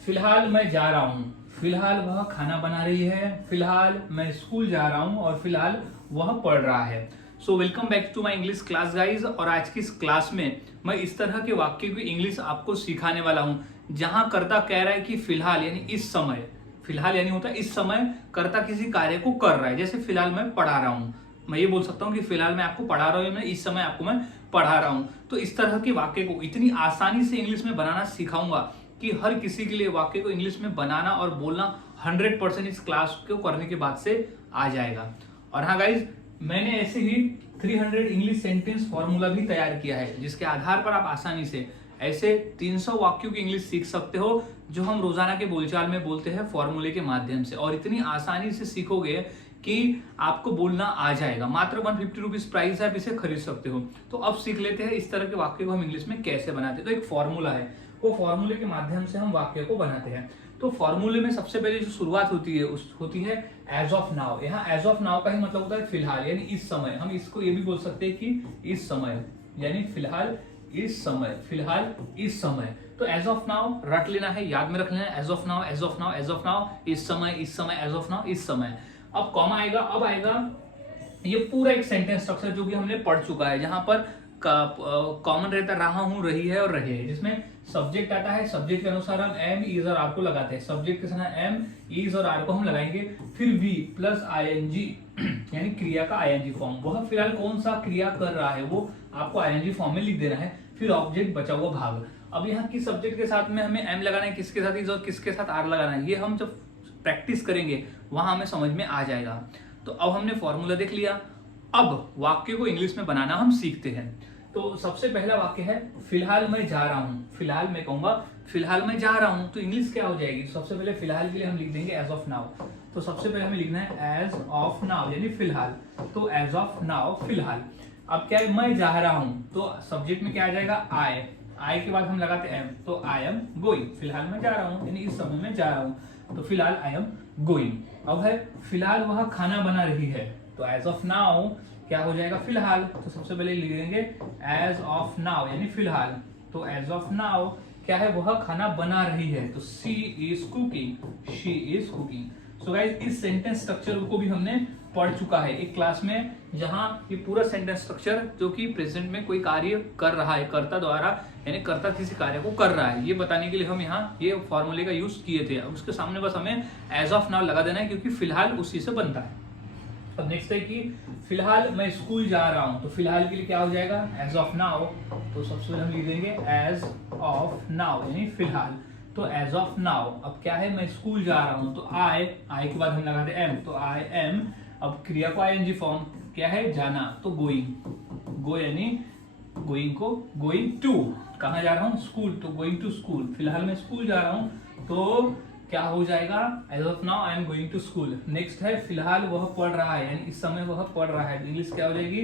फिलहाल मैं जा रहा हूँ, फिलहाल वह खाना बना रही है, फिलहाल मैं स्कूल जा रहा हूँ और फिलहाल वह पढ़ रहा है। So welcome back to my English class guys. और आज की इस क्लास में मैं इस तरह के वाक्य की इंग्लिश आपको सिखाने वाला हूँ जहां कर्ता कह रहा है कि फिलहाल यानी इस समय, फिलहाल यानी होता है इस समय कर्ता किसी कार्य को कर रहा है। जैसे फिलहाल मैं पढ़ा रहा हूँ, मैं ये बोल सकता हूँ कि फिलहाल मैं आपको पढ़ा रहा हूँ, मैं इस समय आपको मैं पढ़ा रहा हूँ। तो इस तरह के वाक्य को इतनी आसानी से इंग्लिश में बनाना सिखाऊंगा कि हर किसी के लिए वाक्य को इंग्लिश में बनाना और बोलना 100% इस क्लास को करने के बाद से आ जाएगा। और हाँ गाइज, मैंने ऐसे ही 300 इंग्लिश सेंटेंस फॉर्मूला भी तैयार किया है जिसके आधार पर आप आसानी से ऐसे 300 वाक्यों की इंग्लिश सीख सकते हो जो हम रोजाना के बोलचाल में बोलते हैं फॉर्मूले के माध्यम से। और इतनी आसानी से सीखोगे कि आपको बोलना आ जाएगा। मात्र 150 रुपीज प्राइस है, आप इसे खरीद सकते हो। तो अब सीख लेते हैं इस तरह के वाक्य को हम इंग्लिश में कैसे बनाते हैं। तो एक फॉर्मूला है, वो फॉर्मूले के माध्यम से हम वाक्य को बनाते हैं। तो फॉर्मूले में सबसे पहले जो शुरुआत होती है होती है एज ऑफ नाउ। यहाँ एज ऑफ नाउ का ही मतलब होता है फिलहाल यानी इस समय। हम इसको ये भी बोल सकते हैं कि इस समय यानी फिलहाल इस समय, फिलहाल इस समय। तो एज ऑफ नाउ रट लेना है, याद में रख लेना है। As of now, as of now, as of now, इस समय, इस समय, एज ऑफ नाउ, इस समय। अब कॉमा आएगा, अब आएगा ये पूरा एक सेंटेंस स्ट्रक्चर जो कि हमने पढ़ चुका है, जहां पर कॉमन रहता रहा हूं, रही है और रहे, जिसमें सब्जेक्ट आता है। सब्जेक्ट के अनुसार हम एम, इज और आर को लगाते हैं। सब्जेक्ट के साथ एम, इज और आर को हम लगाएंगे। फिर वी प्लस आईएनजी यानी क्रिया का आईएनजी फॉर्म। वह फिलहाल कौन सा क्रिया कर रहा है वो आपको आईएनजी फॉर्म में लिख देना है। फिर ऑब्जेक्ट बचा हुआ भाग। अब यहाँ की सब्जेक्ट के साथ में हमें एम लगाना है, किसके साथ इज और किसके साथ आर लगाना है, ये हम जब प्रैक्टिस करेंगे वहां हमें समझ में आ जाएगा। तो अब हमने फॉर्मूला देख लिया, अब वाक्य को इंग्लिश में बनाना हम सीखते हैं। तो सबसे पहला वाक्य है फिलहाल मैं जा रहा हूं। फिलहाल मैं कहूंगा फिलहाल मैं जा रहा हूं, तो इंग्लिश क्या हो जाएगी। सबसे पहले फिलहाल के लिए हम लिख देंगे एज ऑफ नाउ। तो सबसे पहले हमें लिखना है एज ऑफ नाउ यानी फिलहाल। तो एज ऑफ नाउ फिलहाल। अब क्या है, मैं जा रहा हूं, तो सब्जेक्ट में क्या आ जाएगा आई। आई के बाद हम लगाते एम, तो आई एम गोइंग। फिलहाल मैं जा रहा हूं यानी इस समय में जा रहा हूं, तो फिलहाल आई एम गोइंग। अब है फिलहाल वह खाना बना रही है, तो एज ऑफ नाउ क्या हो जाएगा फिलहाल। तो सबसे पहले लिख देंगे एज ऑफ नाउ यानी फिलहाल। तो एज ऑफ नाउ क्या है, वह खाना बना रही है, तो she is cooking, she is cooking. So guys, इस सेंटेंस स्ट्रक्चर को भी हमने पढ़ चुका है एक क्लास में, जहां ये पूरा सेंटेंस स्ट्रक्चर जो कि प्रेजेंट में कोई कार्य कर रहा है कर्ता द्वारा, यानी कर्ता किसी कार्य को कर रहा है, ये बताने के लिए हम यहाँ ये फॉर्मूले का यूज किए थे। अब उसके सामने बस हमें एज ऑफ नाउ लगा देना है क्योंकि फिलहाल उसी से बनता है। अब नेक्स्ट है कि फिलहाल मैं स्कूल जा रहा हूं, तो फिलहाल के लिए क्या हो जाएगा एज ऑफ नाउ। तो सबसे पहले हम लिख देंगे एज ऑफ नाउ यानी फिलहाल। तो एज ऑफ नाउ अब क्या है, मैं स्कूल जा रहा हूं, तो आई के बाद हम लगाते एम, तो आई एम। अब क्रिया को आईएनजी फॉर्म क्या है, जाना, तो गोइंग। गो यानी गोइंग को गोइंग टू, कहां जा रहा हूं, स्कूल, तो गोइंग टू स्कूल। फिलहाल मैं स्कूल जा रहा हूं, तो क्या हो जाएगा as of now I am going to school. Next है फिलहाल वह पढ़ रहा है यानी इस समय वह पढ़ रहा है, इंग्लिश क्या हो जाएगी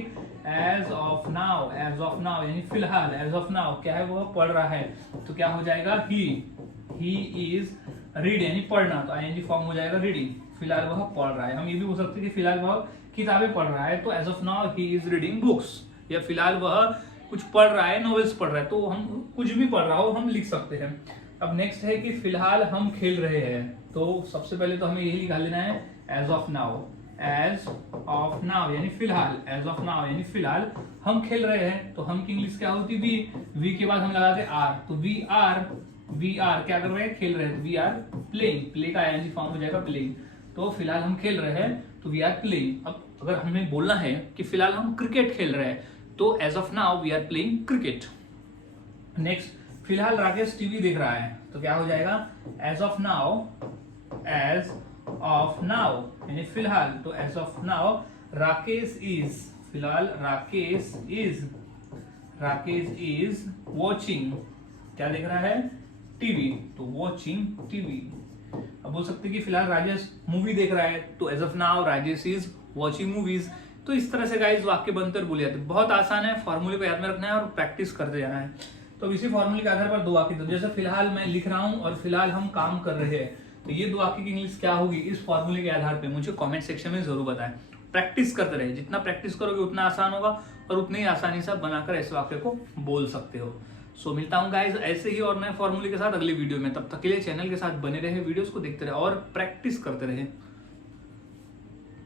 as of now. As of now यानी फिलहाल, एज ऑफ नाउ क्या है, वह पढ़ रहा है, तो क्या हो जाएगा ही इज रीड यानी पढ़ना, तो आईएनजी फॉर्म हो जाएगा रीडिंग। फिलहाल वह पढ़ रहा है, हम ये भी बोल सकते हैं कि फिलहाल वह किताबें पढ़ रहा है, तो as of now he is reading books. या फिलहाल वह कुछ पढ़ रहा है, नॉवेल्स पढ़ रहा है, तो हम कुछ भी पढ़ रहा हो हम लिख सकते हैं। अब नेक्स्ट है कि फिलहाल हम खेल रहे हैं, तो सबसे पहले तो हमें यही लिखा लेना है as of now. As of now यानी फिलहाल, एज ऑफ नाउ यानी फिलहाल हम खेल रहे हैं, तो हम की इंग्लिश क्या होती है वी के बाद हम लगाते आर, तो वी आर क्या कर रहे हैं, खेल रहे हैं, वी आर प्लेइंग। प्ले का आईएनजी फॉर्म हो जाएगा प्लेइंग। तो फिलहाल हम खेल रहे हैं, तो वी आर प्लेइंग। अब अगर हमें बोलना है कि फिलहाल हम क्रिकेट खेल रहे हैं, तो as of now we are playing cricket. Next, फिलहाल राकेश टीवी देख रहा है, तो क्या हो जाएगा as of now, as of now यानी फिलहाल। तो as of now Rakesh is, फिलहाल राकेश इज वॉचिंग, क्या देख रहा है, टीवी, तो वॉचिंग टीवी। अब बोल सकते कि फिलहाल राजेश मूवी देख रहा है, तो as of now Rajesh is watching movies. तो इस तरह से गाइस वाक्य बनकर बोले जाते हैं। बहुत आसान है, फॉर्मूले को याद में रखना है और प्रैक्टिस करते जाना है। तो इसी फॉर्मूले के आधार पर दो वाक्य, तो जैसे फिलहाल मैं लिख रहा हूं और फिलहाल हम काम कर रहे हैं, तो ये दो वाक्य की इंग्लिश क्या होगी इस फॉर्मूले के आधार पे मुझे कमेंट सेक्शन में जरूर बताएं। प्रैक्टिस करते रहे, जितना प्रैक्टिस करोगे उतना आसान होगा और उतनी ही आसानी से बनाकर ऐसे वाक्य को बोल सकते हो। सो मिलता हूँ गाइज ऐसे ही और नए फॉर्मूले के साथ अगली वीडियो में। तब तक के लिए चैनल के साथ बने रहे, वीडियोस को देखते रहे और प्रैक्टिस करते रहे।